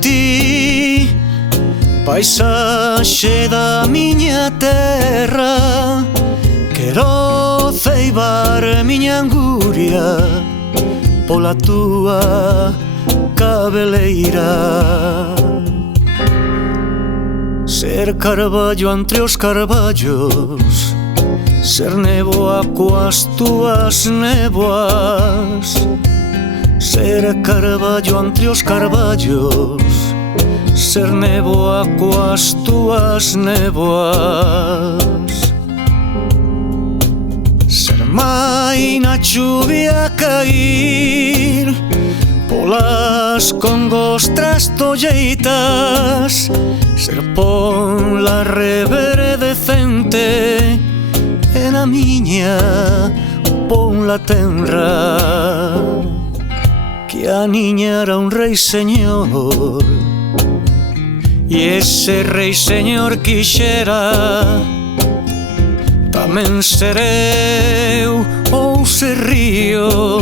ti, paisaxe da miña terra. Quero ceibar miña anguria pola túa cabeleira. Ser carballo entre os carballos, ser néboa coas túas néboas. Ser carballo entre os carballos, ser néboa coas túas néboas. Ser mai na chuvia cair polas congostras tolleitas. Ser ponla reverdecente e na miña ponla tenra. Que a niña era un rei señor, e ese rei señor quixera tamén ser eu ou ser río,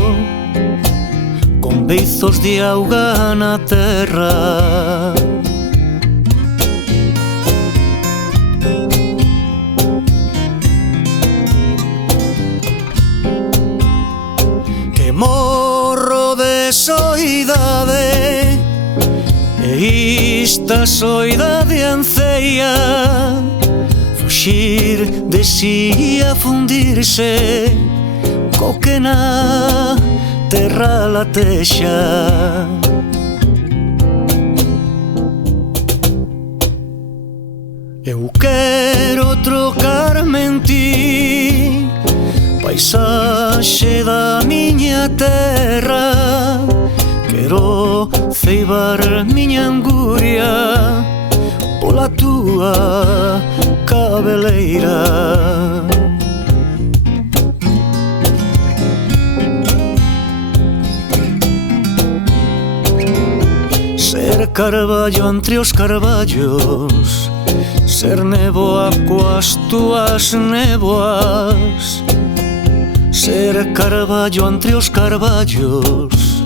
con beizos de auga na terra. Que morro de soidade, e esta soidade anceia fuxir de si a fundirse co que na terra latexa. Eu quero trocarme en ti, paisaxe da miña terra. Quero ceibar miña anguria pola túa cabeleira. Ser carballo entre os carballos, ser néboa coas túas néboas. Ser carballo entre os carballos,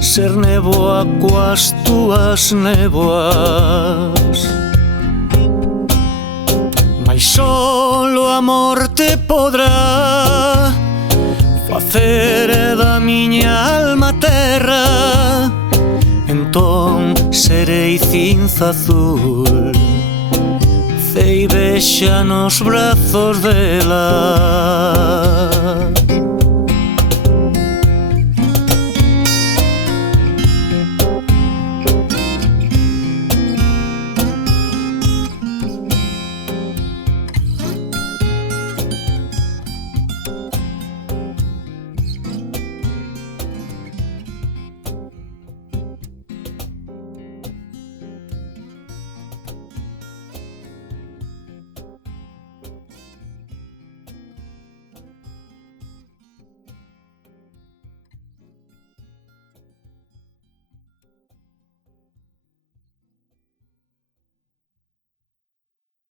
ser néboa coas túas néboas. Mais solo a morte podrá facer da miña alma terra. Entón serei cinza azul, ceibexa nos brazos dela.